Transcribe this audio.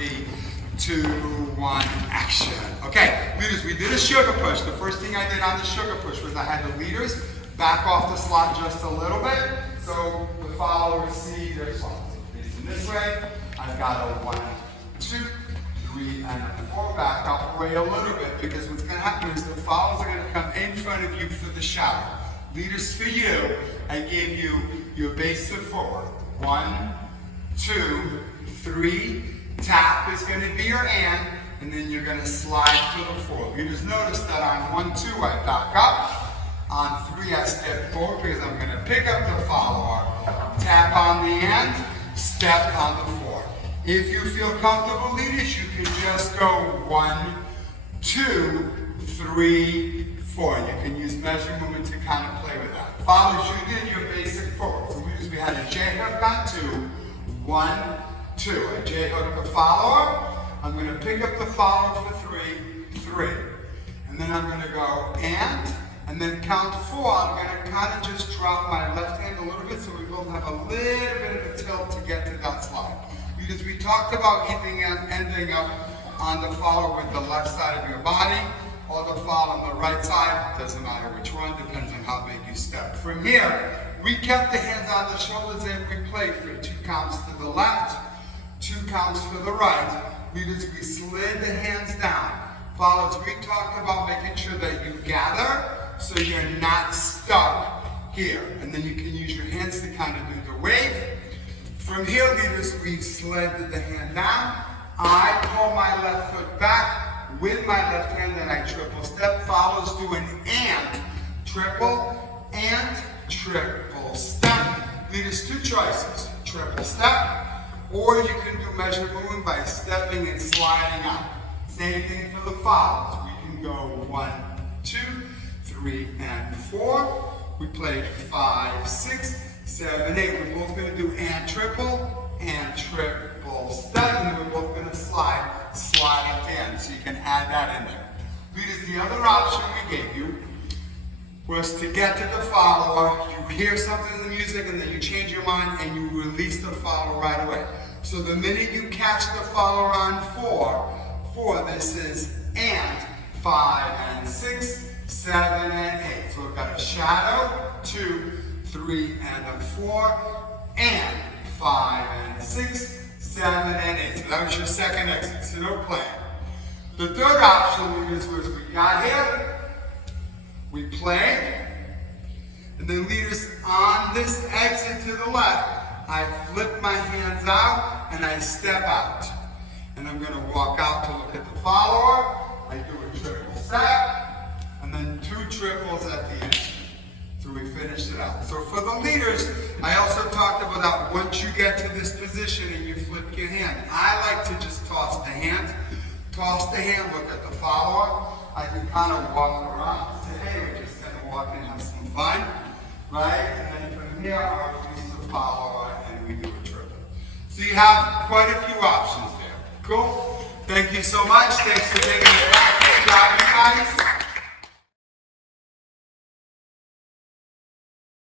3, 2, 1, action. Okay, leaders, we did a sugar push. The first thing I did on the sugar push was I had the leaders back off the slot just a little bit, so the followers see their slots. Facing this way, I've got a 1, 2, 3, and a 4. Back up way a little bit, because what's going to happen is the followers are going to come in front of you for the shower. Leaders, for you, I gave you your base of 4. 1, 2, 3. Tap is going to be your and then you're going to slide for the 4. Leaders, notice that on 1, 2, I back up. On 3, I step forward because I'm going to pick up the follower, tap on the and, step on the 4. If you feel comfortable, leaders, you can just go 1, 2, 3, 4. You can use measure movement to kind of play with that. Followers, you did your basic forward. So leaders, we had a J hook on 2, 1, 2. I J hook the follower. I'm going to pick up the follower for 3, 3. And then I'm going to go and then count 4. I'm going to kind of just drop my left hand a little bit so we both have a little bit of a tilt to get to that slide. Because we talked about ending up on the follower with the left side of your body or the follow on the right side. Doesn't matter which one, depends on how big you step. From here, we kept the hands on the shoulders and we played for 2 counts to the left, 2 counts to the right. Leaders, we slid the hands down. Followers, we talked about making sure that you gather so you're not stuck here. And then you can use your hands to kind of do the wave. From here, leaders, we slid the hand down. I pull my left foot back with my left hand, then I triple step. Followers, do an and triple step. Leaders, 2 choices. Triple step, or you can do measure movement by stepping and sliding out. Same thing for the followers. We can go 1, 2, 3, and 4. We played 5, 6, 7, 8. We're both going to do and triple step, and then we're both going to slide at the end. So you can add that in there. Because the other option we gave you was to get to the follower, you hear something in the music, and then you change your mind and you release the follower right away. So the minute you catch the follower on 4, this is and 5 and 6, 7 and 8. So we've got a shadow, 2, 3 and a 4, and 5 and 6, 7 and 8. So that was your second exit, so no plan. The third option we used was we got here, we played, and then leaders on this exit to the left, I flip my hands out and I step out. And I'm going to walk out to look at the follower. I do a triple step, and then 2 triples at the end. So we finished it out. So for the leaders, I also talked about that once you get to this position and you flip your hand. I like to just toss the hand, look at the follower. I can kind of walk around and say, hey, we're just going to walk and have some fun, right? And then from here, I'll release the follower and we do a triple. So you have quite a few options there. Cool? Thank you so much. Thanks for taking it back. Good job, you guys.